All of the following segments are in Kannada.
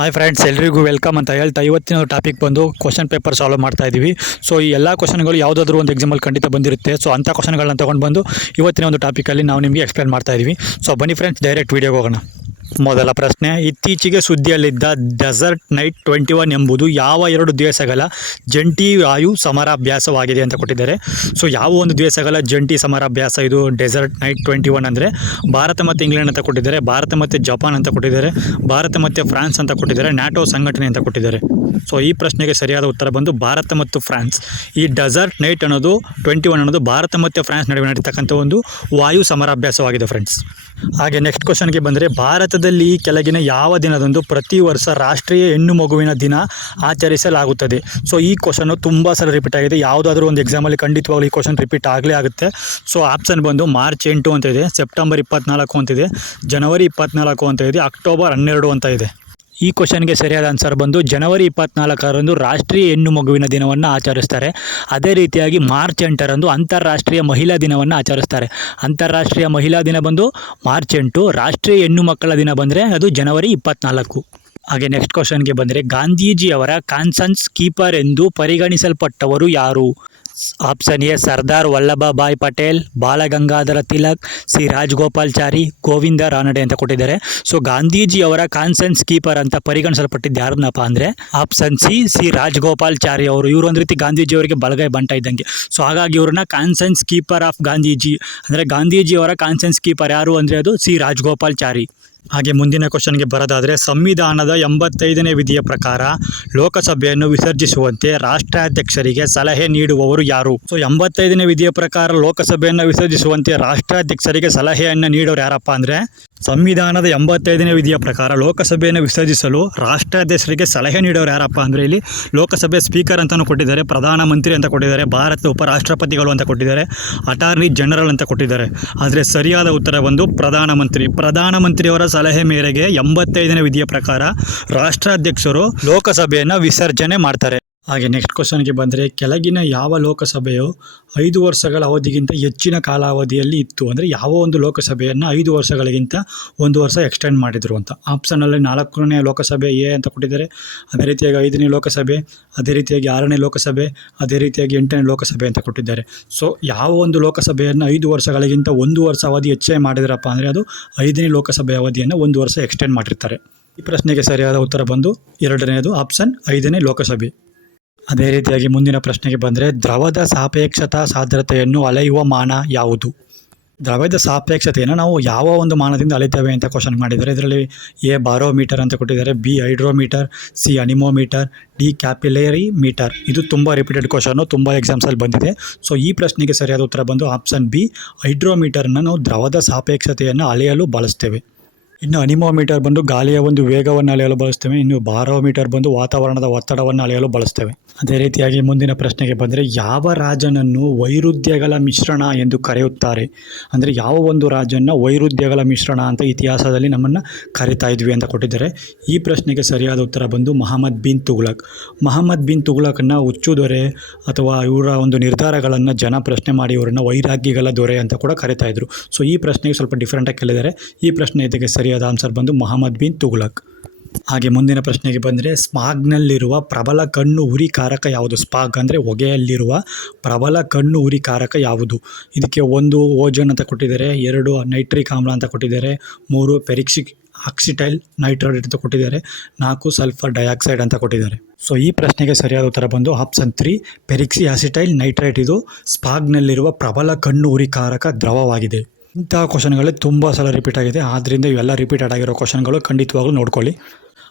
ಹಾಯ್ ಫ್ರೆಂಡ್ಸ್ ಎಲ್ರಿಗೂ ವೆಲ್ಕಮ್ ಅಂತ ಹೇಳ್ತಾ ಇವತ್ತಿನ ಟಾಪಿಕ್ ಬಂದು ಕ್ವಶನ್ ಪೇಪರ್ ಸಾಲ್ವ್ ಮಾಡ್ತಾ ಇದ್ದೀವಿ ಸೊ ಈ ಎಲ್ಲ ಕ್ವಶನ್ಗಳು ಯಾವುದಾದ್ರೂ ಒಂದು ಎಕ್ಸಾಮಲ್ಲಿ ಖಂಡಿತ ಬಂದಿರುತ್ತೆ. ಸೊ ಅಂಥ ಕ್ವಶನ್ಗಳನ್ನ ತೊಗೊಂಡು ಬಂದು ಇವತ್ತಿನ ಒಂದು ಟಾಪಿಕಲ್ಲಿ ನಾವು ನಿಮಗೆ ಎಕ್ಸ್ಪ್ಲೇನ್ ಮಾಡ್ತಾ ಇದ್ದೀವಿ ಸೊ ಬನ್ನಿ ಫ್ರೆಂಡ್ಸ್ ಡೈರೆಕ್ಟ್ ವೀಡಿಯೋಗೆ ಹೋಗೋಣ. ಮೊದಲ ಪ್ರಶ್ನೆ, ಇತ್ತೀಚೆಗೆ ಸುದ್ದಿಯಲ್ಲಿದ್ದ ಡೆಸರ್ಟ್ ನೈಟ್ ಟ್ವೆಂಟಿ ಒನ್ ಎಂಬುದು ಯಾವ ಎರಡು ದ್ವೇಷಗಳ ಜಂಟಿ ವಾಯು ಸಮರಾಭ್ಯಾಸವಾಗಿದೆ ಅಂತ ಕೊಟ್ಟಿದ್ದಾರೆ. ಸೊ ಯಾವ ಒಂದು ದ್ವೇಷಗಳ ಜಂಟಿ ಸಮರಾಭ್ಯಾಸ ಇದು ಡೆಸರ್ಟ್ ನೈಟ್ ಟ್ವೆಂಟಿ ಒನ್ ಅಂದರೆ? ಭಾರತ ಮತ್ತು ಇಂಗ್ಲೆಂಡ್ ಅಂತ ಕೊಟ್ಟಿದ್ದಾರೆ, ಭಾರತ ಮತ್ತು ಜಪಾನ್ ಅಂತ ಕೊಟ್ಟಿದ್ದಾರೆ, ಭಾರತ ಮತ್ತು ಫ್ರಾನ್ಸ್ ಅಂತ ಕೊಟ್ಟಿದ್ದಾರೆ ನ್ಯಾಟೋ ಸಂಘಟನೆ ಅಂತ ಕೊಟ್ಟಿದ್ದಾರೆ. ಸೊ ಈ ಪ್ರಶ್ನೆಗೆ ಸರಿಯಾದ ಉತ್ತರ ಬಂದು ಭಾರತ ಮತ್ತು ಫ್ರಾನ್ಸ್. ಈ ಡೆಸರ್ಟ್ ನೈಟ್ ಅನ್ನೋದು ಟ್ವೆಂಟಿ ಒನ್ ಅನ್ನೋದು ಭಾರತ ಮತ್ತು ಫ್ರಾನ್ಸ್ ನಡುವೆ ನಡೀತಕ್ಕಂಥ ಒಂದು ವಾಯು ಸಮರಾಭ್ಯಾಸವಾಗಿದೆ ಫ್ರೆಂಡ್ಸ್ ಹಾಗೆ ನೆಕ್ಸ್ಟ್ ಕ್ವಶನ್ಗೆ ಬಂದರೆ ಭಾರತದಲ್ಲಿ ಕೆಳಗಿನ ಯಾವ ದಿನದಂದು ಪ್ರತಿ ವರ್ಷ ರಾಷ್ಟ್ರೀಯ ಹೆಣ್ಣು ಮಗುವಿನ ದಿನ ಆಚರಿಸಲಾಗುತ್ತದೆ? ಸೊ ಈ ಕ್ವಶನು ತುಂಬ ಸಲ ರಿಪೀಟ್ ಆಗಿದೆ. ಯಾವುದಾದ್ರೂ ಒಂದು ಎಕ್ಸಾಮಲ್ಲಿ ಖಂಡಿತವಾಗಲೂ ಈ ಕ್ವಶನ್ ರಿಪೀಟ್ ಆಗಲೇ ಆಗುತ್ತೆ. ಸೊ ಆಪ್ಷನ್ ಬಂದು ಮಾರ್ಚ್ ಎಂಟು ಅಂತ ಇದೆ ಸೆಪ್ಟೆಂಬರ್ ಇಪ್ಪತ್ನಾಲ್ಕು ಅಂತಿದೆ ಜನವರಿ ಇಪ್ಪತ್ನಾಲ್ಕು ಅಂತ ಇದೆ ಅಕ್ಟೋಬರ್ ಹನ್ನೆರಡು ಅಂತ ಇದೆ. ಈ ಕ್ವಶನ್ಗೆ ಸರಿಯಾದ ಆನ್ಸರ್ ಬಂದು ಜನವರಿ ಇಪ್ಪತ್ನಾಲ್ಕರಂದು ರಾಷ್ಟ್ರೀಯ ಹೆಣ್ಣು ಮಗುವಿನ ದಿನವನ್ನು ಆಚರಿಸ್ತಾರೆ. ಅದೇ ರೀತಿಯಾಗಿ ಮಾರ್ಚ್ ಎಂಟರಂದು ಅಂತಾರಾಷ್ಟ್ರೀಯ ಮಹಿಳಾ ದಿನವನ್ನು ಆಚರಿಸ್ತಾರೆ. ಅಂತಾರಾಷ್ಟ್ರೀಯ ಮಹಿಳಾ ದಿನ ಬಂದು ಮಾರ್ಚ್ ಎಂಟು, ರಾಷ್ಟ್ರೀಯ ಹೆಣ್ಣು ಮಕ್ಕಳ ದಿನ ಬಂದರೆ ಅದು ಜನವರಿ ಇಪ್ಪತ್ನಾಲ್ಕು. ಹಾಗೆ ನೆಕ್ಸ್ಟ್ ಕ್ವಶನ್ಗೆ ಬಂದರೆ ಗಾಂಧೀಜಿಯವರ ಕಾನ್ಸನ್ಸ್ ಕೀಪರ್ ಎಂದು ಪರಿಗಣಿಸಲ್ಪಟ್ಟವರು ಯಾರು? Option A, Sardar Vallabhbhai Patel, Balagangadhara Tilak, C Rajagopalachari, Govinda Ranade ಅಂತ ಕೊಟ್ಟಿದ್ದಾರೆ. ಸೊ ಗಾಂಧೀಜಿ ಅವರ ಕಾನ್ಸೆನ್ಸ್ ಕೀಪರ್ ಅಂತ ಪರಿಗಣಿಸಲ್ಪಟ್ಟಿದ್ದು ಯಾರನ್ನಪ್ಪ ಅಂದರೆ ಆಪ್ಷನ್ ಸಿ ಸಿ ರಾಜಗೋಪಾಲ್ಚಾರಿ ಅವರು. ಇವರು ಒಂದು ರೀತಿ ಗಾಂಧೀಜಿ ಅವರಿಗೆ ಬಲಗೈ ಬಂಟ ಇದ್ದಂಗೆ. ಸೊ ಹಾಗಾಗಿ ಇವ್ರನ್ನ ಕಾನ್ಸೆನ್ಸ್ ಕೀಪರ್ ಆಫ್ ಗಾಂಧೀಜಿ ಅಂದರೆ ಗಾಂಧೀಜಿಯವರ ಕಾನ್ಸೆನ್ಸ್ ಕೀಪರ್ ಯಾರು ಅಂದರೆ ಅದು ಸಿ ರಾಜಗೋಪಾಲ್ಚಾರಿ. ಹಾಗೆ ಮುಂದಿನ ಕ್ವಶನ್ಗೆ ಬರೋದಾದರೆ, ಸಂವಿಧಾನದ ಎಂಬತ್ತೈದನೇ ವಿಧಿಯ ಪ್ರಕಾರ ಲೋಕಸಭೆಯನ್ನು ವಿಸರ್ಜಿಸುವಂತೆ ರಾಷ್ಟ್ರಾಧ್ಯಕ್ಷರಿಗೆ ಸಲಹೆ ನೀಡುವವರು ಯಾರು? ಸೊ ಎಂಬತ್ತೈದನೇ ವಿಧಿಯ ಪ್ರಕಾರ ಲೋಕಸಭೆಯನ್ನು ವಿಸರ್ಜಿಸುವಂತೆ ರಾಷ್ಟ್ರಾಧ್ಯಕ್ಷರಿಗೆ ಸಲಹೆಯನ್ನು ನೀಡೋರು ಯಾರಪ್ಪ ಅಂದರೆ ಸಂವಿಧಾನದ ಎಂಬತ್ತೈದನೇ ವಿಧಿಯ ಪ್ರಕಾರ ಲೋಕಸಭೆಯನ್ನು ವಿಸರ್ಜಿಸಲು ರಾಷ್ಟ್ರಾಧ್ಯಕ್ಷರಿಗೆ ಸಲಹೆ ನೀಡೋರು ಯಾರಪ್ಪ ಅಂದರೆ ಇಲ್ಲಿ ಲೋಕಸಭೆ ಸ್ಪೀಕರ್ ಅಂತಲೂ ಕೊಟ್ಟಿದ್ದಾರೆ, ಪ್ರಧಾನಮಂತ್ರಿ ಅಂತ ಕೊಟ್ಟಿದ್ದಾರೆ, ಭಾರತದ ಉಪರಾಷ್ಟ್ರಪತಿಗಳು ಅಂತ ಕೊಟ್ಟಿದ್ದಾರೆ, ಅಟಾರ್ನಿ ಜನರಲ್ ಅಂತ ಕೊಟ್ಟಿದ್ದಾರೆ. ಆದರೆ ಸರಿಯಾದ ಉತ್ತರ ಬಂದು ಪ್ರಧಾನಮಂತ್ರಿ. ಪ್ರಧಾನಮಂತ್ರಿಯವರ ಸಲಹೆ ಮೇರೆಗೆ ಎಂಬತ್ತೈದನೇ ವಿಧಿಯ ಪ್ರಕಾರ ರಾಷ್ಟ್ರಾಧ್ಯಕ್ಷರು ಲೋಕಸಭೆಯನ್ನು ವಿಸರ್ಜನೆ ಮಾಡ್ತಾರೆ. ಹಾಗೆ ನೆಕ್ಸ್ಟ್ ಕ್ವಶನ್ಗೆ ಬಂದರೆ, ಕೆಳಗಿನ ಯಾವ ಲೋಕಸಭೆಯು ಐದು ವರ್ಷಗಳ ಅವಧಿಗಿಂತ ಹೆಚ್ಚಿನ ಕಾಲಾವಧಿಯಲ್ಲಿ ಇತ್ತು? ಅಂದರೆ ಯಾವ ಒಂದು ಲೋಕಸಭೆಯನ್ನು ಐದು ವರ್ಷಗಳಿಗಿಂತ ಒಂದು ವರ್ಷ ಎಕ್ಸ್ಟೆಂಡ್ ಮಾಡಿದರು ಅಂತ. ಆಪ್ಷನಲ್ಲಿ ನಾಲ್ಕನೇ ಲೋಕಸಭೆ ಎ ಅಂತ ಕೊಟ್ಟಿದ್ದಾರೆ. ಅದೇ ರೀತಿಯಾಗಿ ಐದನೇ ಲೋಕಸಭೆ, ಅದೇ ರೀತಿಯಾಗಿ ಆರನೇ ಲೋಕಸಭೆ, ಅದೇ ರೀತಿಯಾಗಿ ಎಂಟನೇ ಲೋಕಸಭೆ ಅಂತ ಕೊಟ್ಟಿದ್ದಾರೆ. ಸೊ ಯಾವ ಒಂದು ಲೋಕಸಭೆಯನ್ನು ಐದು ವರ್ಷಗಳಿಗಿಂತ ಒಂದು ವರ್ಷ ಅವಧಿ ಹೆಚ್ಚೇ ಮಾಡಿದ್ರಪ್ಪ ಅಂದರೆ ಅದು ಐದನೇ ಲೋಕಸಭೆ ಅವಧಿಯನ್ನು ಒಂದು ವರ್ಷ ಎಕ್ಸ್ಟೆಂಡ್ ಮಾಡಿರ್ತಾರೆ. ಈ ಪ್ರಶ್ನೆಗೆ ಸರಿಯಾದ ಉತ್ತರ ಬಂದು ಎರಡನೇದು ಆಪ್ಷನ್ ಐದನೇ ಲೋಕಸಭೆ. ಅದೇ ರೀತಿಯಾಗಿ ಮುಂದಿನ ಪ್ರಶ್ನೆಗೆ ಬಂದರೆ, ದ್ರವದ ಸಾಪೇಕ್ಷತಾ ಸಾಂದ್ರತೆಯನ್ನು ಅಳೆಯುವ ಮಾನ ಯಾವುದು? ದ್ರವದ ಸಾಪೇಕ್ಷತೆಯನ್ನು ನಾವು ಯಾವ ಒಂದು ಮಾನದಿಂದ ಅಳಿತೇವೆ ಅಂತ ಕ್ವಶನ್ ಮಾಡಿದ್ದಾರೆ. ಇದರಲ್ಲಿ ಎ ಬಾರೋಮೀಟರ್ ಅಂತ ಕೊಟ್ಟಿದ್ದಾರೆ B hydrometer C anemometer D capillary meter ಇದು ತುಂಬ ರಿಪೀಟೆಡ್ ಕ್ವಶನು ತುಂಬ ಎಕ್ಸಾಮ್ಸಲ್ಲಿ ಬಂದಿದೆ. ಸೊ ಈ ಪ್ರಶ್ನೆಗೆ ಸರಿಯಾದ ಉತ್ತರ ಬಂದು ಆಪ್ಷನ್ ಬಿ ಹೈಡ್ರೋಮೀಟರನ್ನು ನಾವು ದ್ರವದ ಸಾಪೇಕ್ಷತೆಯನ್ನು ಅಳೆಯಲು ಬಳಸ್ತೇವೆ. ಇನ್ನು ಅನಿಮೋಮೀಟರ್ ಬಂದು ಗಾಳಿಯ ಒಂದು ವೇಗವನ್ನು ಅಳೆಯಲು ಬಳಸ್ತೇವೆ. ಇನ್ನು ಬಾರೋಮೀಟರ್ ಬಂದು ವಾತಾವರಣದ ಒತ್ತಡವನ್ನು ಅಳೆಯಲು ಬಳಸ್ತೇವೆ. ಅದೇ ರೀತಿಯಾಗಿ ಮುಂದಿನ ಪ್ರಶ್ನೆಗೆ ಬಂದರೆ, ಯಾವ ರಾಜನನ್ನು ವೈರುಧ್ಯಗಳ ಮಿಶ್ರಣ ಎಂದು ಕರೆಯುತ್ತಾರೆ? ಅಂದರೆ ಯಾವ ಒಂದು ರಾಜನ್ನು ವೈರುಧ್ಯಗಳ ಮಿಶ್ರಣ ಅಂತ ಇತಿಹಾಸದಲ್ಲಿ ನಮ್ಮನ್ನು ಕರಿತಾ ಇದ್ವಿ ಅಂತ ಕೊಟ್ಟಿದ್ದಾರೆ. ಈ ಪ್ರಶ್ನೆಗೆ ಸರಿಯಾದ ಉತ್ತರ ಬಂದು ಮಹಮ್ಮದ್ ಬಿನ್ ತುಗ್ಲಕ್ ಮಹಮ್ಮದ್ ಬಿನ್ ತುಗ್ಲಕ್ನ ಹುಚ್ಚು ದೊರೆ ಅಥವಾ ಇವರ ಒಂದು ನಿರ್ಧಾರಗಳನ್ನು ಜನ ಪ್ರಶ್ನೆ ಮಾಡಿ ಇವರನ್ನು ವೈರಾಗ್ಯಗಳ ದೊರೆ ಅಂತ ಕೂಡ ಕರಿತಾ ಇದ್ರು. ಸೊ ಈ ಪ್ರಶ್ನೆಗೆ ಸ್ವಲ್ಪ ಡಿಫ್ರೆಂಟಾಗಿ ಕೇಳಿದ್ದಾರೆ. ಈ ಪ್ರಶ್ನೆ ಇದಕ್ಕೆ ಸರಿಯಾದ ಆನ್ಸರ್ ಬಂದು ಮೊಹಮ್ಮದ್ ಬಿನ್ ತುಗ್ಲಕ್. ಹಾಗೆ ಮುಂದಿನ ಪ್ರಶ್ನೆಗೆ ಬಂದರೆ ಸ್ಮಾಗ್ನಲ್ಲಿರುವ ಪ್ರಬಲ ಕಣ್ಣು ಉರಿ ಕಾರಕ ಯಾವುದು? ಸ್ಪಾಗ್ ಅಂದರೆ ಹೊಗೆಯಲ್ಲಿರುವ ಪ್ರಬಲ ಕಣ್ಣು ಉರಿ ಕಾರಕ ಯಾವುದು? ಇದಕ್ಕೆ ಒಂದು ಓಜೋನ್ ಅಂತ ಕೊಟ್ಟಿದ್ದಾರೆ, ಎರಡು ನೈಟ್ರಿಕ್ ಆಮ್ಲ ಅಂತ ಕೊಟ್ಟಿದ್ದಾರೆ, ಮೂರು ಪೆರಿಕ್ಸಿಕ್ ಆಕ್ಸಿಟೈಲ್ ನೈಟ್ರೈಡ್ ಅಂತ ಕೊಟ್ಟಿದ್ದಾರೆ, ನಾಲ್ಕು ಸಲ್ಫರ್ ಡೈಆಕ್ಸೈಡ್ ಅಂತ ಕೊಟ್ಟಿದ್ದಾರೆ. ಸೊ ಈ ಪ್ರಶ್ನೆಗೆ ಸರಿಯಾದ ಉತ್ತರ ಬಂದು option three, peroxy acetyl nitrite. ಇದು ಸ್ಪಾಗ್ನಲ್ಲಿರುವ ಪ್ರಬಲ ಕಣ್ಣು ಉರಿಕಾರಕ ದ್ರವವಾಗಿದೆ. ಇಂತಹ ಕ್ವಶನ್ಗಳೇ ತುಂಬ ಸಲ ರಿಪೀಟ್ ಆಗಿದೆ. ಆದ್ದರಿಂದ ಇವೆಲ್ಲ ರಿಪೀಟೆಡ್ ಆಗಿರೋ ಕ್ವಶನ್ಗಳು ಖಂಡಿತವಾಗ್ಲೂ ನೋಡ್ಕೊಳ್ಳಿ.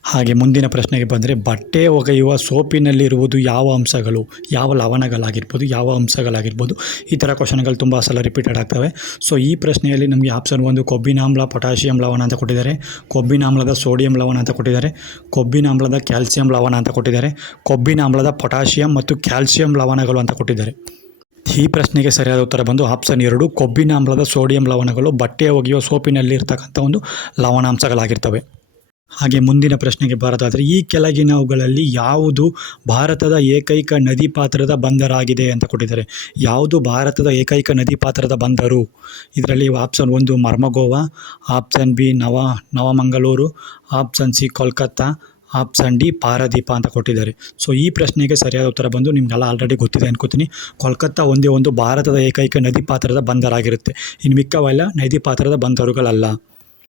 ಹಾಗೆ ಮುಂದಿನ ಪ್ರಶ್ನೆಗೆ ಬಂದರೆ ಬಟ್ಟೆ ಒಗೆಯುವ ಸೋಪಿನಲ್ಲಿರುವುದು ಯಾವ ಅಂಶಗಳು? ಯಾವ ಲವಣಗಳಾಗಿರ್ಬೋದು? ಯಾವ ಅಂಶಗಳಾಗಿರ್ಬೋದು? ಈ ಥರ ಕ್ವಶನ್ಗಳು ತುಂಬ ಸಲ ರಿಪೀಟೆಡ್ ಆಗ್ತವೆ. ಸೊ ಈ ಪ್ರಶ್ನೆಯಲ್ಲಿ ನಮಗೆ ಆಪ್ಷನ್ ಒಂದು ಕೊಬ್ಬಿನಾಮ್ಲ ಪೊಟ್ಯಾಷಿಯಂ ಲವಣ ಅಂತ ಕೊಟ್ಟಿದ್ದಾರೆ. ಕೊಬ್ಬಿನಾಮ್ಲದ ಸೋಡಿಯಂ ಲವಣ ಅಂತ ಕೊಟ್ಟಿದ್ದಾರೆ. ಕೊಬ್ಬಿನಾಮ್ಲದ ಕ್ಯಾಲ್ಸಿಯಂ ಲವಣ ಅಂತ ಕೊಟ್ಟಿದ್ದಾರೆ. ಕೊಬ್ಬಿನಾಮ್ಲದ ಪೊಟ್ಯಾಷಿಯಂ ಮತ್ತು ಕ್ಯಾಲ್ಸಿಯಂ ಲವಣಗಳು ಅಂತ ಕೊಟ್ಟಿದ್ದಾರೆ. ಈ ಪ್ರಶ್ನೆಗೆ ಸರಿಯಾದ ಉತ್ತರ ಬಂದು ಆಪ್ಷನ್ ಎರಡು, ಕೊಬ್ಬಿನಾಮ್ಲದ ಸೋಡಿಯಂ ಲವಣಗಳು ಬಟ್ಟೆ ಒಗೆಯುವ ಸೋಪಿನಲ್ಲಿ ಇರ್ತಕ್ಕಂಥ ಒಂದು ಲವಣಾಂಶಗಳಾಗಿರ್ತವೆ. ಹಾಗೆ ಮುಂದಿನ ಪ್ರಶ್ನೆಗೆ ಬರೋದಾದರೆ, ಈ ಕೆಳಗಿನವುಗಳಲ್ಲಿ ಯಾವುದು ಭಾರತದ ಏಕೈಕ ನದಿ ಪಾತ್ರದ ಬಂದರಾಗಿದೆ ಅಂತ ಕೊಟ್ಟಿದ್ದಾರೆ. ಯಾವುದು ಭಾರತದ ಏಕೈಕ ನದಿ ಪಾತ್ರದ ಬಂದರು? ಇದರಲ್ಲಿ ಆಪ್ಷನ್ ಒಂದು Marmagao, option B Nava Navamangaluru option C Kolkata option D Paradip ಅಂತ ಕೊಟ್ಟಿದ್ದಾರೆ. ಸೊ, ಈ ಪ್ರಶ್ನೆಗೆ ಸರಿಯಾದ ಉತ್ತರ ಬಂದು ನಿಮಗೆಲ್ಲ ಆಲ್ರೆಡಿ ಗೊತ್ತಿದೆ ಅನ್ಕೋತೀನಿ. ಕೋಲ್ಕತ್ತಾ ಒಂದೇ ಒಂದು ಭಾರತದ ಏಕೈಕ ನದಿ ಪಾತ್ರದ ಬಂದರಾಗಿರುತ್ತೆ. ಇನ್ನು ಮಿಕ್ಕವೆಲ್ಲ ನದಿ ಪಾತ್ರದ ಬಂದರುಗಳಲ್ಲ.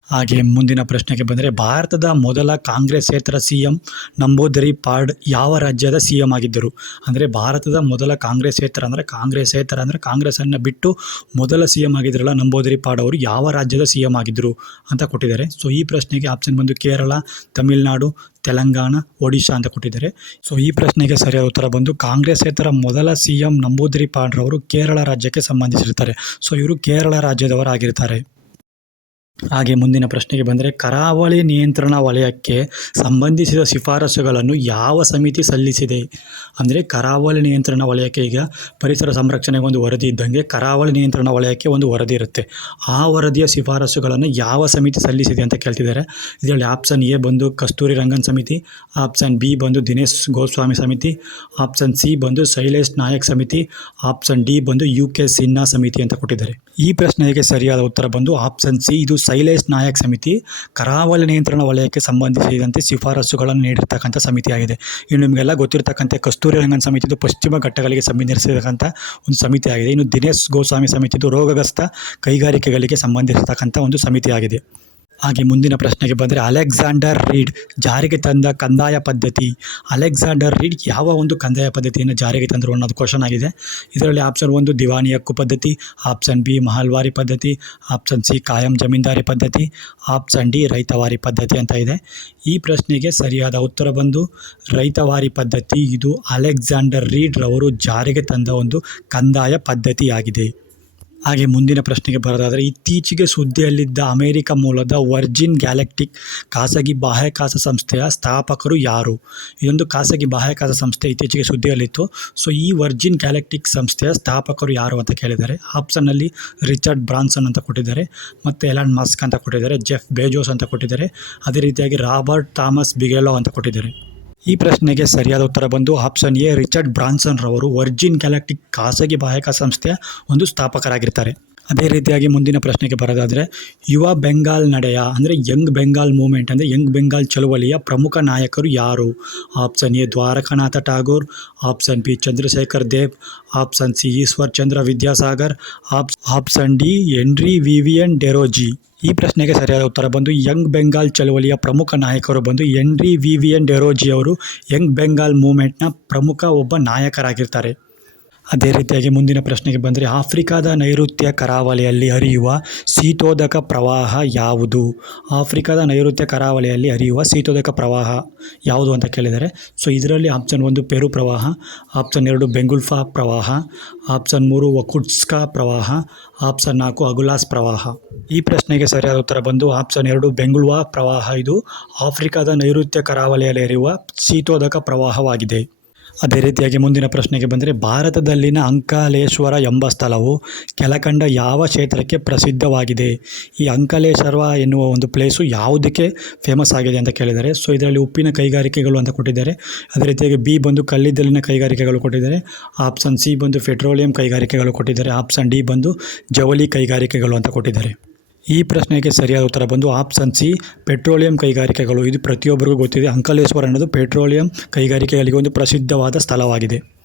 ಹಾಗೆ ಮುಂದಿನ ಪ್ರಶ್ನೆಗೆ ಬಂದರೆ, ಭಾರತದ ಮೊದಲ ಕಾಂಗ್ರೆಸ್ಸೇತರ ಸಿ ಎಂ ನಂಬೂದರಿ ಪಾಡ್ ಯಾವ ರಾಜ್ಯದ ಸಿ ಎಂ ಆಗಿದ್ದರು? ಅಂದರೆ ಭಾರತದ ಮೊದಲ ಕಾಂಗ್ರೆಸ್ಸೇತರ ಅಂದರೆ ಕಾಂಗ್ರೆಸ್ಸೇತರ ಅಂದರೆ ಕಾಂಗ್ರೆಸ್ಸನ್ನು ಬಿಟ್ಟು ಮೊದಲ ಸಿ ಎಂ ಆಗಿದ್ರಲ್ಲ ನಂಬೋದರಿ ಪಾಡ್ ಅವರು, ಯಾವ ರಾಜ್ಯದ ಸಿ ಎಂ ಆಗಿದ್ದರು ಅಂತ ಕೊಟ್ಟಿದ್ದಾರೆ. ಸೊ ಈ ಪ್ರಶ್ನೆಗೆ ಆಪ್ಷನ್ ಬಂದು ಕೇರಳ, ತಮಿಳುನಾಡು, ತೆಲಂಗಾಣ, ಒಡಿಶಾ ಅಂತ ಕೊಟ್ಟಿದ್ದಾರೆ. ಸೊ ಈ ಪ್ರಶ್ನೆಗೆ ಸರಿಯಾದ ಉತ್ತರ ಬಂದು ಕಾಂಗ್ರೆಸ್ಸೇತರ ಮೊದಲ ಸಿ ಎಂ ನಂಬೂದರಿ ಪಾಡ್ರವರು ಕೇರಳ ರಾಜ್ಯಕ್ಕೆ ಸಂಬಂಧಿಸಿರ್ತಾರೆ. ಸೊ ಇವರು ಕೇರಳ ರಾಜ್ಯದವರಾಗಿರ್ತಾರೆ. ಹಾಗೆ ಮುಂದಿನ ಪ್ರಶ್ನೆಗೆ ಬಂದರೆ ಕರಾವಳಿ ನಿಯಂತ್ರಣ ವಲಯಕ್ಕೆ ಸಂಬಂಧಿಸಿದ ಶಿಫಾರಸುಗಳನ್ನು ಯಾವ ಸಮಿತಿ ಸಲ್ಲಿಸಿದೆ? ಅಂದರೆ ಕರಾವಳಿ ನಿಯಂತ್ರಣ ವಲಯಕ್ಕೆ ಈಗ ಪರಿಸರ ಸಂರಕ್ಷಣೆಗೆ ಒಂದು ವರದಿ ಇದ್ದಂಗೆ ಕರಾವಳಿ ನಿಯಂತ್ರಣ ವಲಯಕ್ಕೆ ಒಂದು ವರದಿ ಇರುತ್ತೆ. ಆ ವರದಿಯ ಶಿಫಾರಸುಗಳನ್ನು ಯಾವ ಸಮಿತಿ ಸಲ್ಲಿಸಿದೆ ಅಂತ ಕೇಳ್ತಿದ್ದಾರೆ. ಇದರಲ್ಲಿ ಆಪ್ಷನ್ ಎ ಬಂದು ಕಸ್ತೂರಿ ರಂಗನ್ ಸಮಿತಿ ಆಪ್ಷನ್ ಬಿ ಬಂದು ದಿನೇಶ್ ಗೋಸ್ವಾಮಿ ಸಮಿತಿ ಆಪ್ಷನ್ ಸಿ ಬಂದು ಶೈಲೇಶ್ ನಾಯಕ್ ಸಮಿತಿ ಆಪ್ಷನ್ ಡಿ ಬಂದು ಯು ಕೆ ಸಿನ್ಹಾ ಸಮಿತಿ ಅಂತ ಕೊಟ್ಟಿದ್ದಾರೆ. ಈ ಪ್ರಶ್ನೆಗೆ ಸರಿಯಾದ ಉತ್ತರ ಬಂದು ಆಪ್ಷನ್ ಸಿ ಇದು ಶೈಲೇಶ್ ನಾಯಕ್ ಸಮಿತಿ ಕರಾವಳಿ ನಿಯಂತ್ರಣ ವಲಯಕ್ಕೆ ಸಂಬಂಧಿಸಿದಂತೆ ಶಿಫಾರಸುಗಳನ್ನು ನೀಡಿರ್ತಕ್ಕಂಥ ಸಮಿತಿಯಾಗಿದೆ. ಇನ್ನು ನಿಮಗೆಲ್ಲ ಗೊತ್ತಿರತಕ್ಕಂಥ ಕಸ್ತೂರಿ ರಂಗನ್ ಸಮಿತಿ ಪಶ್ಚಿಮ ಘಟ್ಟಗಳಿಗೆ ಸಂಬಂಧಿಸಿರತಕ್ಕಂಥ ಒಂದು ಸಮಿತಿಯಾಗಿದೆ. ಇನ್ನು ದಿನೇಶ್ ಗೋಸ್ವಾಮಿ ಸಮಿತಿ ಇದು ರೋಗಗ್ರಸ್ತ ಕೈಗಾರಿಕೆಗಳಿಗೆ ಸಂಬಂಧಿಸಿರ್ತಕ್ಕಂಥ ಒಂದು ಸಮಿತಿಯಾಗಿದೆ. ಹಾಗೆ ಮುಂದಿನ ಪ್ರಶ್ನೆಗೆ ಬಂದರೆ ಅಲೆಕ್ಸಾಂಡರ್ ರೀಡ್ ಜಾರಿಗೆ ತಂದ ಕಂದಾಯ ಪದ್ಧತಿ. ಅಲೆಕ್ಸಾಂಡರ್ ರೀಡ್ ಯಾವ ಒಂದು ಕಂದಾಯ ಪದ್ಧತಿಯನ್ನು ಜಾರಿಗೆ ತಂದರು ಅನ್ನೋದು ಕ್ವಶನ್ ಆಗಿದೆ. ಇದರಲ್ಲಿ ಆಪ್ಷನ್ ಒಂದು ದಿವಾನಿ ಹಕ್ಕು ಪದ್ಧತಿ ಆಪ್ಷನ್ ಬಿ ಮಹಲ್ವಾರಿ ಪದ್ಧತಿ ಆಪ್ಷನ್ ಸಿ ಕಾಯಂ ಜಮೀನ್ದಾರಿ ಪದ್ಧತಿ ಆಪ್ಷನ್ ಡಿ ರೈತವಾರಿ ಪದ್ಧತಿ ಅಂತ ಇದೆ. ಈ ಪ್ರಶ್ನೆಗೆ ಸರಿಯಾದ ಉತ್ತರ ಬಂದು ರೈತವಾರಿ ಪದ್ಧತಿ, ಇದು ಅಲೆಕ್ಸಾಂಡರ್ ರೀಡ್ ರವರು ಜಾರಿಗೆ ತಂದ ಒಂದು ಕಂದಾಯ ಪದ್ಧತಿಯಾಗಿದೆ. ಹಾಗೆ ಮುಂದಿನ ಪ್ರಶ್ನೆಗೆ ಬರೋದಾದರೆ, ಇತ್ತೀಚೆಗೆ ಸುದ್ದಿಯಲ್ಲಿದ್ದ ಅಮೆರಿಕ ಮೂಲದ ವರ್ಜಿನ್ ಗ್ಯಾಲೆಕ್ಟಿಕ್ ಖಾಸಗಿ ಬಾಹ್ಯಾಕಾಶ ಸಂಸ್ಥೆಯ ಸ್ಥಾಪಕರು ಯಾರು? ಇದೊಂದು ಖಾಸಗಿ ಬಾಹ್ಯಾಕಾಶ ಸಂಸ್ಥೆ ಇತ್ತೀಚೆಗೆ ಸುದ್ದಿಯಲ್ಲಿತ್ತು. ಸೊ, ಈ ವರ್ಜಿನ್ ಗ್ಯಾಲೆಕ್ಟಿಕ್ ಸಂಸ್ಥೆಯ ಸ್ಥಾಪಕರು ಯಾರು ಅಂತ ಕೇಳಿದ್ದಾರೆ ಆಪ್ಷನ್ನಲ್ಲಿ ರಿಚರ್ಡ್ ಬ್ರಾನ್ಸನ್ ಅಂತ ಕೊಟ್ಟಿದ್ದಾರೆ, ಮತ್ತು ಎಲಾನ್ ಮಸ್ಕ್ ಅಂತ ಕೊಟ್ಟಿದ್ದಾರೆ, ಜೆಫ್ ಬೇಜೋಸ್ ಅಂತ ಕೊಟ್ಟಿದ್ದಾರೆ, ಅದೇ ರೀತಿಯಾಗಿ ರಾಬರ್ಟ್ ಥಾಮಸ್ ಬಿಗೆಲೋ ಅಂತ ಕೊಟ್ಟಿದ್ದಾರೆ. ಈ ಪ್ರಶ್ನೆಗೆ ಸರಿಯಾದ ಉತ್ತರ ಬಂದು ಆಪ್ಷನ್ ಎ, ರಿಚರ್ಡ್ ಬ್ರಾನ್ಸನ್ ರವರು ವರ್ಜಿನ್ ಗ್ಯಾಲಕ್ಟಿಕ್ ಖಾಸಗಿ ಬಾಹ್ಯಾಕಾಶ ಸಂಸ್ಥೆಯ ಒಂದು ಸ್ಥಾಪಕರಾಗಿರ್ತಾರೆ. ಅದೇ ರೀತಿಯಾಗಿ ಮುಂದಿನ ಪ್ರಶ್ನೆಗೆ ಬರೋದಾದರೆ, ಯುವ ಬೆಂಗಾಲ್ ನಡೆಯ, ಅಂದರೆ ಯಂಗ್ ಬೆಂಗಾಲ್ ಮೂಮೆಂಟ್, ಅಂದರೆ ಯಂಗ್ ಬೆಂಗಾಲ್ ಚಳುವಳಿಯ ಪ್ರಮುಖ ನಾಯಕರು ಯಾರು? Option A Dwarakanath Tagore option B Chandrashekhar Dev, option C Ishwar Chandra Vidyasagar, op, option D Henry Vivian Derozio. ಈ ಪ್ರಶ್ನೆಗೆ ಸರಿಯಾದ ಉತ್ತರ ಬಂದು ಯಂಗ್ ಬೆಂಗಾಲ್ ಚಳುವಳಿಯ ಪ್ರಮುಖ ನಾಯಕರು ಬಂದು ಎನ್ರಿ ವಿವಿಯನ್ ಡೆರೋಜಿ ಅವರು ಯಂಗ್ ಬೆಂಗಾಲ್ ಮೂಮೆಂಟ್ನ ಪ್ರಮುಖ ಒಬ್ಬ ನಾಯಕರಾಗಿರ್ತಾರೆ. ಅದೇ ರೀತಿಯಾಗಿ ಮುಂದಿನ ಪ್ರಶ್ನೆಗೆ ಬಂದರೆ ಆಫ್ರಿಕಾದ ನೈಋತ್ಯ ಕರಾವಳಿಯಲ್ಲಿ ಹರಿಯುವ ಶೀತೋದಕ ಪ್ರವಾಹ ಯಾವುದು? ಆಫ್ರಿಕಾದ ನೈಋತ್ಯ ಕರಾವಳಿಯಲ್ಲಿ ಹರಿಯುವ ಶೀತೋದಕ ಪ್ರವಾಹ ಯಾವುದು ಅಂತ ಕೇಳಿದರೆ, ಸೊ ಇದರಲ್ಲಿ ಆಪ್ಷನ್ ಒಂದು ಪೆರು ಪ್ರವಾಹ ಆಪ್ಷನ್ ಎರಡು ಬೆಂಗುಲ್ಫಾ ಪ್ರವಾಹ ಆಪ್ಷನ್ ಮೂರು ವಕುಟ್ಸ್ಕಾ ಪ್ರವಾಹ ಆಪ್ಷನ್ ನಾಲ್ಕು ಅಗುಲಾಸ್ ಪ್ರವಾಹ. ಈ ಪ್ರಶ್ನೆಗೆ ಸರಿಯಾದ ಉತ್ತರ ಬಂದು ಆಪ್ಷನ್ ಎರಡು ಬೆಂಗುಲ್ವಾ ಪ್ರವಾಹ. ಇದು ಆಫ್ರಿಕಾದ ನೈಋತ್ಯ ಕರಾವಳಿಯಲ್ಲಿ ಹರಿಯುವ ಶೀತೋದಕ ಪ್ರವಾಹವಾಗಿದೆ. ಅದೇ ರೀತಿಯಾಗಿ ಮುಂದಿನ ಪ್ರಶ್ನೆಗೆ ಬಂದರೆ, ಭಾರತದಲ್ಲಿನ ಅಂಕಲೇಶ್ವರ ಎಂಬ ಸ್ಥಳವು ಕೆಳಕಂಡ ಯಾವ ಕ್ಷೇತ್ರಕ್ಕೆ ಪ್ರಸಿದ್ಧವಾಗಿದೆ? ಈ ಅಂಕಲೇಶ್ವರ ಎನ್ನುವ ಒಂದು ಪ್ಲೇಸು ಯಾವುದಕ್ಕೆ ಫೇಮಸ್ ಆಗಿದೆ ಅಂತ ಕೇಳಿದ್ದಾರೆ ಸೊ ಇದರಲ್ಲಿ ಉಪ್ಪಿನ ಕೈಗಾರಿಕೆಗಳು ಅಂತ ಕೊಟ್ಟಿದ್ದಾರೆ. ಅದೇ ರೀತಿಯಾಗಿ ಬಿ ಬಂದು ಕಲ್ಲಿದ್ದಲಿನ ಕೈಗಾರಿಕೆಗಳು ಕೊಟ್ಟಿದ್ದಾರೆ. ಆಪ್ಷನ್ ಸಿ ಬಂದು ಪೆಟ್ರೋಲಿಯಂ ಕೈಗಾರಿಕೆಗಳು ಕೊಟ್ಟಿದ್ದಾರೆ. ಆಪ್ಷನ್ ಡಿ ಬಂದು ಜವಳಿ ಕೈಗಾರಿಕೆಗಳು ಅಂತ ಕೊಟ್ಟಿದ್ದಾರೆ. ಈ ಪ್ರಶ್ನೆಗೆ ಸರಿಯಾದ ಉತ್ತರ ಬಂದು ಆಪ್ಷನ್ ಸಿ, ಪೆಟ್ರೋಲಿಯಂ ಕೈಗಾರಿಕೆಗಳು. ಇದು ಪ್ರತಿಯೊಬ್ಬರಿಗೂ ಗೊತ್ತಿದೆ. ಅಂಕಲೇಶ್ವರ ಅನ್ನೋದು ಪೆಟ್ರೋಲಿಯಂ ಕೈಗಾರಿಕೆಗಳಿಗೆ ಒಂದು ಪ್ರಸಿದ್ಧವಾದ ಸ್ಥಳವಾಗಿದೆ.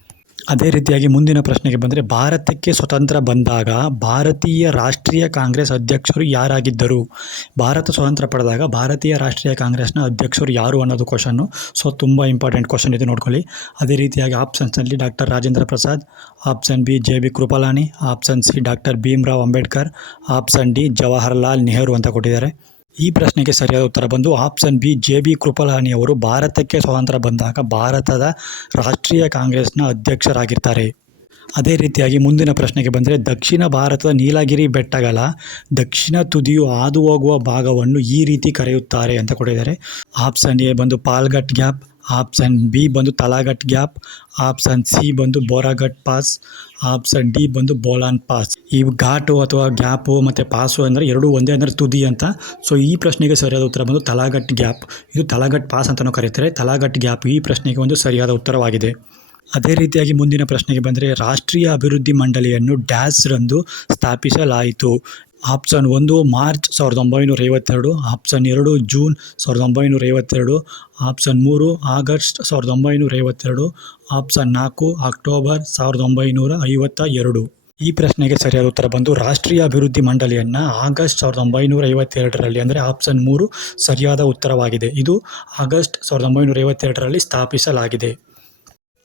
ಅದೇ ರೀತಿಯಾಗಿ ಮುಂದಿನ ಪ್ರಶ್ನೆಗೆ ಬಂದರೆ, ಭಾರತಕ್ಕೆ ಸ್ವತಂತ್ರ ಬಂದಾಗ ಭಾರತೀಯ ರಾಷ್ಟ್ರೀಯ ಕಾಂಗ್ರೆಸ್ ಅಧ್ಯಕ್ಷರು ಯಾರಾಗಿದ್ದರು? ಭಾರತ ಸ್ವತಂತ್ರ ಪಡೆದಾಗ ಭಾರತೀಯ ರಾಷ್ಟ್ರೀಯ ಕಾಂಗ್ರೆಸ್ನ ಅಧ್ಯಕ್ಷರು ಯಾರು ಅನ್ನೋದು ಕ್ವಶನ್ನು ಸೊ ತುಂಬ ಇಂಪಾರ್ಟೆಂಟ್ ಕ್ವಶನ್ ಇದೆ, ನೋಡ್ಕೊಳ್ಳಿ. ಅದೇ ರೀತಿಯಾಗಿ ಆಪ್ಷನ್ಸ್ನಲ್ಲಿ doctor Rajendra Prasad option B J B Kripalani option C doctor Bhimrao Ambedkar option D Jawaharlal Nehru ಅಂತ ಕೊಟ್ಟಿದ್ದಾರೆ. ಈ ಪ್ರಶ್ನೆಗೆ ಸರಿಯಾದ ಉತ್ತರ ಬಂದು ಆಪ್ಷನ್ ಬಿ, ಜೆ ಬಿ ಕೃಪಲಾನಿಯವರು ಭಾರತಕ್ಕೆ ಸ್ವಾತಂತ್ರ್ಯ ಬಂದಾಗ ಭಾರತದ ರಾಷ್ಟ್ರೀಯ ಕಾಂಗ್ರೆಸ್ನ ಅಧ್ಯಕ್ಷರಾಗಿರ್ತಾರೆ. ಅದೇ ರೀತಿಯಾಗಿ ಮುಂದಿನ ಪ್ರಶ್ನೆಗೆ ಬಂದರೆ ದಕ್ಷಿಣ ಭಾರತದ ನೀಲಗಿರಿ ಬೆಟ್ಟಗಳ ದಕ್ಷಿಣ ತುದಿಯು ಹಾದು ಹೋಗುವ ಭಾಗವನ್ನು ಈ ರೀತಿ ಕರೆಯುತ್ತಾರೆ ಅಂತ ಕೊಟ್ಟಿದ್ದಾರೆ. ಆಪ್ಷನ್ ಎ ಬಂದು ಪಾಲ್ಗಟ್ ಗ್ಯಾಪ್, ಆಪ್ಷನ್ ಬಿ ಬಂದು ತಲಾಘಟ್ ಗ್ಯಾಪ್, ಆಪ್ಷನ್ ಸಿ ಬಂದು ಬೋರಾಘಟ್ ಪಾಸ್, ಆಪ್ಷನ್ ಡಿ ಬಂದು ಬೋಲಾನ್ ಪಾಸ್. ಈ ಘಾಟು ಅಥವಾ ಗ್ಯಾಪು ಮತ್ತು ಪಾಸು ಅಂದರೆ ಎರಡೂ ಒಂದೇ ಅಂದರೆ ತುದಿ ಅಂತ. ಸೊ ಈ ಪ್ರಶ್ನೆಗೆ ಸರಿಯಾದ ಉತ್ತರ ಬಂದು ತಲಾಘಟ್ ಗ್ಯಾಪ್. ಇದು ತಲಾಘಟ್ ಪಾಸ್ ಅಂತಲೂ ಕರೀತಾರೆ. ತಲಾಘಟ್ ಗ್ಯಾಪ್ ಈ ಪ್ರಶ್ನೆಗೆ ಒಂದು ಸರಿಯಾದ ಉತ್ತರವಾಗಿದೆ. ಅದೇ ರೀತಿಯಾಗಿ ಮುಂದಿನ ಪ್ರಶ್ನೆಗೆ ಬಂದರೆ ರಾಷ್ಟ್ರೀಯ ಅಭಿವೃದ್ಧಿ ಮಂಡಳಿಯನ್ನು ಡ್ಯಾಸ್ ರಂದು ಸ್ಥಾಪಿಸಲಾಯಿತು. ಆಪ್ಷನ್ ಒಂದು ಮಾರ್ಚ್ ಸಾವಿರದ ಒಂಬೈನೂರ ಐವತ್ತೆರಡು, ಆಪ್ಷನ್ ಎರಡು ಜೂನ್ ಸಾವಿರದ ಒಂಬೈನೂರ ಐವತ್ತೆರಡು, ಆಪ್ಷನ್ ಮೂರು ಆಗಸ್ಟ್ ಸಾವಿರದ ಒಂಬೈನೂರ ಐವತ್ತೆರಡು, ಆಪ್ಷನ್ ನಾಲ್ಕು ಅಕ್ಟೋಬರ್ ಸಾವಿರದ ಒಂಬೈನೂರ ಐವತ್ತ ಎರಡು. ಈ ಪ್ರಶ್ನೆಗೆ ಸರಿಯಾದ ಉತ್ತರ ಬಂದು ರಾಷ್ಟ್ರೀಯ ಅಭಿವೃದ್ಧಿ ಮಂಡಳಿಯನ್ನು ಆಗಸ್ಟ್ ಸಾವಿರದ ಒಂಬೈನೂರ ಐವತ್ತೆರಡರಲ್ಲಿ ಅಂದರೆ ಆಪ್ಷನ್ ಮೂರು ಸರಿಯಾದ ಉತ್ತರವಾಗಿದೆ. ಇದು ಆಗಸ್ಟ್ ಸಾವಿರದ ಒಂಬೈನೂರ ಐವತ್ತೆರಡರಲ್ಲಿ ಸ್ಥಾಪಿಸಲಾಗಿದೆ.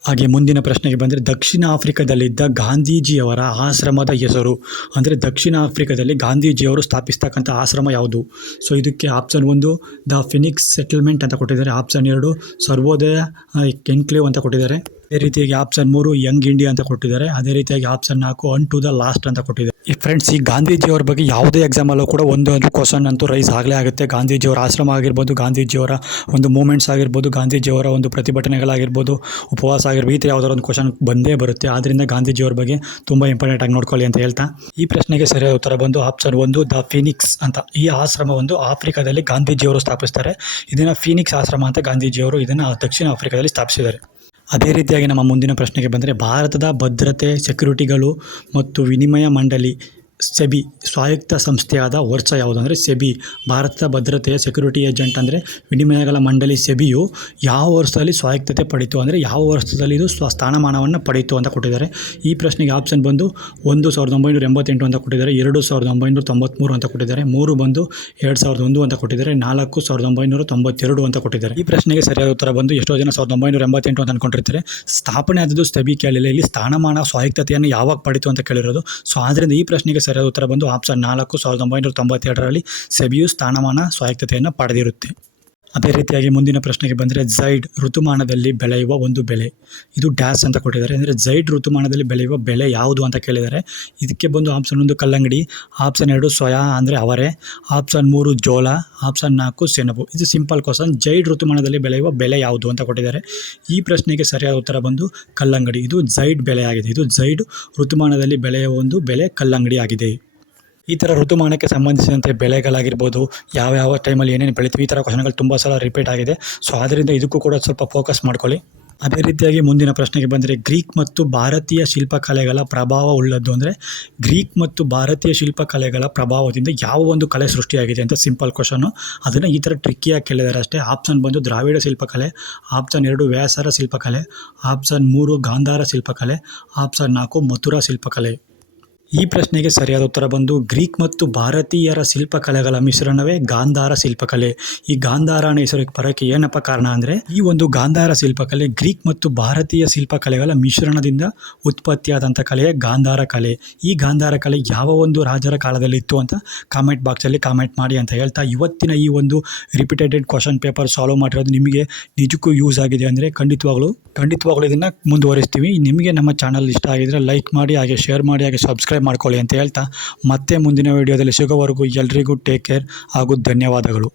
ಹಾಗೆ ಮುಂದಿನ ಪ್ರಶ್ನೆಗೆ ಬಂದರೆ ದಕ್ಷಿಣ ಆಫ್ರಿಕಾದಲ್ಲಿದ್ದ ಗಾಂಧೀಜಿಯವರ ಆಶ್ರಮದ ಹೆಸರು. ಅಂದರೆ ದಕ್ಷಿಣ ಆಫ್ರಿಕಾದಲ್ಲಿ ಗಾಂಧೀಜಿಯವರು ಸ್ಥಾಪಿಸ್ತಕ್ಕಂಥ ಆಶ್ರಮ ಯಾವುದು? ಸೊ ಇದಕ್ಕೆ ಆಪ್ಷನ್ ಒಂದು, ದ ಫಿನಿಕ್ಸ್ ಸೆಟಲ್ಮೆಂಟ್ ಅಂತ ಕೊಟ್ಟಿದ್ದಾರೆ. ಆಪ್ಷನ್ ಎರಡು, ಸರ್ವೋದಯ ಎನ್ಕ್ಲೇವ್ ಅಂತ ಕೊಟ್ಟಿದ್ದಾರೆ. ಅದೇ ರೀತಿಯಾಗಿ ಆಪ್ಷನ್ ಮೂರು, ಯಂಗ್ ಇಂಡಿಯಾ ಅಂತ ಕೊಟ್ಟಿದ್ದಾರೆ. ಅದೇ ರೀತಿಯಾಗಿ ಆಪ್ಷನ್ ನಾಲ್ಕು, ಅನ್ ಟು ದ ಲಾಸ್ಟ್ ಅಂತ ಕೊಟ್ಟಿದ್ದಾರೆ. ಈ ಫ್ರೆಂಡ್ಸ್ ಈ ಗಾಂಧೀಜಿಯವ್ರ ಬಗ್ಗೆ ಯಾವುದೇ ಎಕ್ಸಾಮಲ್ಲೂ ಕೂಡ ಒಂದೊಂದು ಕ್ವಶನ್ ಅಂತೂ ರೈಸ್ ಆಗಲೇ ಆಗುತ್ತೆ. ಗಾಂಧೀಜಿಯವರ ಆಶ್ರಮ ಆಗಿರ್ಬೋದು, ಗಾಂಧೀಜಿಯವರ ಒಂದು ಮೂಮೆಂಟ್ಸ್ ಆಗಿರ್ಬೋದು, ಗಾಂಧೀಜಿಯವರ ಒಂದು ಪ್ರತಿಭಟನೆಗಳಾಗಿರ್ಬೋದು, ಉಪವಾಸ ಆಗಿರ್ಬೋದು, ಈ ಥರ ಯಾವುದಾದ್ರು ಒಂದು ಕ್ವಶನ್ ಬಂದೇ ಬರುತ್ತೆ. ಆದ್ದರಿಂದ ಗಾಂಧೀಜಿಯವ್ರ ಬಗ್ಗೆ ತುಂಬ ಇಂಪಾರ್ಟೆಂಟ್ ಆಗಿ ನೋಡ್ಕೊಳ್ಳಿ ಅಂತ ಹೇಳ್ತಾ. ಈ ಪ್ರಶ್ನೆಗೆ ಸರಿಯಾದ ಉತ್ತರ ಬಂದು ಆಪ್ಷನ್ ಒಂದು ದ ಫಿನಿಕ್ಸ್ ಅಂತ. ಈ ಆಶ್ರಮ ಒಂದು ಆಫ್ರಿಕಾದಲ್ಲಿ ಗಾಂಧೀಜಿಯವರು ಸ್ಥಾಪಿಸ್ತಾರೆ. ಇದನ್ನು ಫಿನಿಕ್ಸ್ ಆಶ್ರಮ ಅಂತ ಗಾಂಧೀಜಿಯವರು ಇದನ್ನು ದಕ್ಷಿಣ ಆಫ್ರಿಕಾದಲ್ಲಿ ಸ್ಥಾಪಿಸಿದ್ದಾರೆ. ಅದೇ ರೀತಿಯಾಗಿ ನಮ್ಮ ಮುಂದಿನ ಪ್ರಶ್ನೆಗೆ ಬಂದರೆ ಭಾರತದ ಭದ್ರತೆ ಸೆಕ್ಯುರಿಟಿಗಳು ಮತ್ತು ವಿನಿಮಯ ಮಂಡಳಿ ಸೆಬಿ ಸ್ವಾಯತ್ತ ಸಂಸ್ಥೆಯಾದ ವರ್ಷ ಯಾವುದು ಅಂದರೆ ಸೆಬಿ. ಭಾರತದ ಭದ್ರತೆಯ ಸೆಕ್ಯೂರಿಟಿ ಏಜೆಂಟ್ ಅಂದರೆ ವಿನಿಮಯಗಳ ಮಂಡಳಿ ಸೆಬಿಯು ಯಾವ ವರ್ಷದಲ್ಲಿ ಸ್ವಾಯತ್ತತೆ ಪಡೀತು ಅಂದರೆ ಯಾವ ವರ್ಷದಲ್ಲಿ ಇದು ಸ್ವ ಸ್ಥಾನಮಾನವನ್ನು ಪಡೀತು ಅಂತ ಕೊಟ್ಟಿದ್ದಾರೆ. ಈ ಪ್ರಶ್ನೆಗೆ ಆಪ್ಷನ್ ಬಂದು ಒಂದು ಸಾವಿರದ ಒಂಬೈನೂರ ಎಂಬತ್ತೆಂಟು ಅಂತ ಕೊಟ್ಟಿದ್ದಾರೆ, ಎರಡು ಸಾವಿರದ ಒಂಬೈನೂರ ತೊಂಬತ್ತ್ಮೂರು ಅಂತ ಕೊಟ್ಟಿದ್ದಾರೆ, ಮೂರು ಬಂದು ಎರಡು ಸಾವಿರದ ಒಂದು ಅಂತ ಕೊಟ್ಟಿದ್ದಾರೆ, ನಾಲ್ಕು ಸಾವಿರದ ಒಂಬೈನೂರ ತೊಂಬತ್ತೆರಡು ಅಂತ ಕೊಟ್ಟಿದ್ದಾರೆ. ಈ ಪ್ರಶ್ನೆಗೆ ಸರಿಯಾದ ಉತ್ತರ ಬಂದು ಎಷ್ಟೋ ಜನ ಸಾವಿರದ ಒಂಬೈನೂರ ಎಂಬತ್ತೆಂಟು ಅಂತ ಅಂದ್ಕೊಂಡಿರ್ತಾರೆ ಸ್ಥಾಪನೆ ಆದದ್ದು ಸೆಬಿ ಕೇಳಿಲ್ಲ. ಇಲ್ಲಿ ಸ್ಥಾನಮಾನ ಸ್ವಾಯತ್ತತೆಯನ್ನು ಯಾವಾಗ ಪಡೀತು ಅಂತ ಕೇಳಿರೋದು. ಸೊ ಆದ್ದರಿಂದ ಈ ಪ್ರಶ್ನೆಗೆ ಸರಿಯಾದ ಉತ್ತರ ಬಂದು ಆಪ್ಷನ್ ನಾಲ್ಕು ಸಾವಿರದ ಒಂಬೈನೂರ ತೊಂಬತ್ತೆರಡರಲ್ಲಿ ಸೆಬಿಯು ಸ್ಥಾನಮಾನ ಸ್ವಾಯತ್ತತೆಯನ್ನು ಪಡೆದಿರುತ್ತೆ. ಅದೇ ರೀತಿಯಾಗಿ ಮುಂದಿನ ಪ್ರಶ್ನೆಗೆ ಬಂದರೆ ಝೈಡ್ ಋತುಮಾನದಲ್ಲಿ ಬೆಳೆಯುವ ಒಂದು ಬೆಳೆ. ಇದು ಡ್ಯಾಸ್ ಅಂತ ಕೊಟ್ಟಿದ್ದಾರೆ. ಅಂದರೆ ಝೈಡ್ ಋತುಮಾನದಲ್ಲಿ ಬೆಳೆಯುವ ಬೆಳೆ ಯಾವುದು ಅಂತ ಕೇಳಿದ್ದಾರೆ ಇದಕ್ಕೆ ಬಂದು ಆಪ್ಷನ್ ಒಂದು ಕಲ್ಲಂಗಡಿ, ಆಪ್ಷನ್ ಎರಡು ಸೋಯಾ ಅಂದರೆ ಅವರೆ, ಆಪ್ಷನ್ ಮೂರು ಜೋಳ, ಆಪ್ಷನ್ ನಾಲ್ಕು ಸೆಣಬು. ಇದು ಸಿಂಪಲ್ ಕ್ವಶನ್. ಜೈಡ್ ಋತುಮಾನದಲ್ಲಿ ಬೆಳೆಯುವ ಬೆಳೆ ಯಾವುದು ಅಂತ ಕೊಟ್ಟಿದ್ದಾರೆ. ಈ ಪ್ರಶ್ನೆಗೆ ಸರಿಯಾದ ಉತ್ತರ ಬಂದು ಕಲ್ಲಂಗಡಿ. ಇದು ಝೈಡ್ ಬೆಳೆ ಇದು ಝೈಡ್ ಋತುಮಾನದಲ್ಲಿ ಬೆಳೆಯುವ ಒಂದು ಬೆಳೆ ಕಲ್ಲಂಗಡಿ ಆಗಿದೆ. ಈ ಥರ ಋತುಮಾನಕ್ಕೆ ಸಂಬಂಧಿಸಿದಂತೆ ಬೆಳೆಗಳಾಗಿರ್ಬೋದು, ಯಾವ ಯಾವ ಟೈಮಲ್ಲಿ ಏನೇನು ಬೆಳಿತೀವಿ, ಈ ಥರ ಕ್ವಶನ್ಗಳು ತುಂಬ ಸಲ ರಿಪೀಟ್ ಆಗಿದೆ. ಸೊ ಆದ್ದರಿಂದ ಇದಕ್ಕೂ ಕೂಡ ಸ್ವಲ್ಪ ಫೋಕಸ್ ಮಾಡ್ಕೊಳ್ಳಿ. ಅದೇ ರೀತಿಯಾಗಿ ಮುಂದಿನ ಪ್ರಶ್ನೆಗೆ ಬಂದರೆ, ಗ್ರೀಕ್ ಮತ್ತು ಭಾರತೀಯ ಶಿಲ್ಪಕಲೆಗಳ ಪ್ರಭಾವ ಉಳ್ಳದ್ದು ಅಂದರೆ, ಗ್ರೀಕ್ ಮತ್ತು ಭಾರತೀಯ ಶಿಲ್ಪಕಲೆಗಳ ಪ್ರಭಾವದಿಂದ ಯಾವ ಒಂದು ಕಲೆ ಸೃಷ್ಟಿಯಾಗಿದೆ ಅಂತ ಸಿಂಪಲ್ ಕ್ವಶನು ಅದನ್ನು ಈ ಥರ ಟ್ರಿಕ್ಕಿಯಾಗಿ ಕೇಳಿದ್ದಾರೆ ಅಷ್ಟೇ. ಆಪ್ಷನ್ ಬಂದು ದ್ರಾವಿಡ ಶಿಲ್ಪಕಲೆ ಆಪ್ಷನ್ ಎರಡು ವ್ಯಾಸರ ಶಿಲ್ಪಕಲೆ ಆಪ್ಷನ್ ಮೂರು ಗಾಂಧಾರ ಶಿಲ್ಪಕಲೆ ಆಪ್ಷನ್ ನಾಲ್ಕು ಮಥುರಾ ಶಿಲ್ಪಕಲೆ. ಈ ಪ್ರಶ್ನೆಗೆ ಸರಿಯಾದ ಉತ್ತರ ಬಂದು ಗ್ರೀಕ್ ಮತ್ತು ಭಾರತೀಯರ ಶಿಲ್ಪಕಲೆಗಳ ಮಿಶ್ರಣವೇ ಗಾಂಧಾರ ಶಿಲ್ಪಕಲೆ. ಈ ಗಾಂಧಾರ ಅನ್ನೋ ಹೆಸರಿಗೆ ಬರೋಕ್ಕೆ ಏನಪ್ಪ ಕಾರಣ ಅಂದರೆ, ಈ ಒಂದು ಗಾಂಧಾರ ಶಿಲ್ಪಕಲೆ ಗ್ರೀಕ್ ಮತ್ತು ಭಾರತೀಯ ಶಿಲ್ಪಕಲೆಗಳ ಮಿಶ್ರಣದಿಂದ ಉತ್ಪತ್ತಿಯಾದಂಥ ಕಲೆಯೇ ಗಾಂಧಾರ ಕಲೆ. ಈ ಗಾಂಧಾರ ಕಲೆ ಯಾವ ಒಂದು ರಾಜರ ಕಾಲದಲ್ಲಿ ಇತ್ತು ಅಂತ ಕಾಮೆಂಟ್ ಬಾಕ್ಸಲ್ಲಿ ಕಾಮೆಂಟ್ ಮಾಡಿ ಅಂತ ಹೇಳ್ತಾ ಇವತ್ತಿನ ಈ ಒಂದು ರಿಪೀಟೆಡೆಡ್ ಕ್ವಶನ್ ಪೇಪರ್ ಸಾಲ್ವ್ ಮಾಡಿರೋದು ನಿಮಗೆ ನಿಜಕ್ಕೂ ಯೂಸ್ ಆಗಿದೆ ಅಂದರೆ ಖಂಡಿತವಾಗ್ಲು ಖಂಡಿತವಾಗ್ಲು ಇದನ್ನು ಮುಂದುವರಿಸ್ತೀವಿ. ನಿಮಗೆ ನಮ್ಮ ಚಾನಲ್ ಇಷ್ಟ ಆಗಿದ್ರೆ ಲೈಕ್ ಮಾಡಿ, ಹಾಗೆ ಶೇರ್ ಮಾಡಿ, ಹಾಗೆ ಸಬ್ಸ್ಕ್ರೈಬ್ ಮಾಡ್ಕೊಳ್ಳಿ ಅಂತ ಹೇಳ್ತಾ ಮತ್ತೆ ಮುಂದಿನ ವಿಡಿಯೋದಲ್ಲಿ ಸಿಗೋವರೆಗೂ ಎಲ್ರಿಗೂ ಟೇಕ್ ಕೇರ್ ಹಾಗೂ ಧನ್ಯವಾದಗಳು.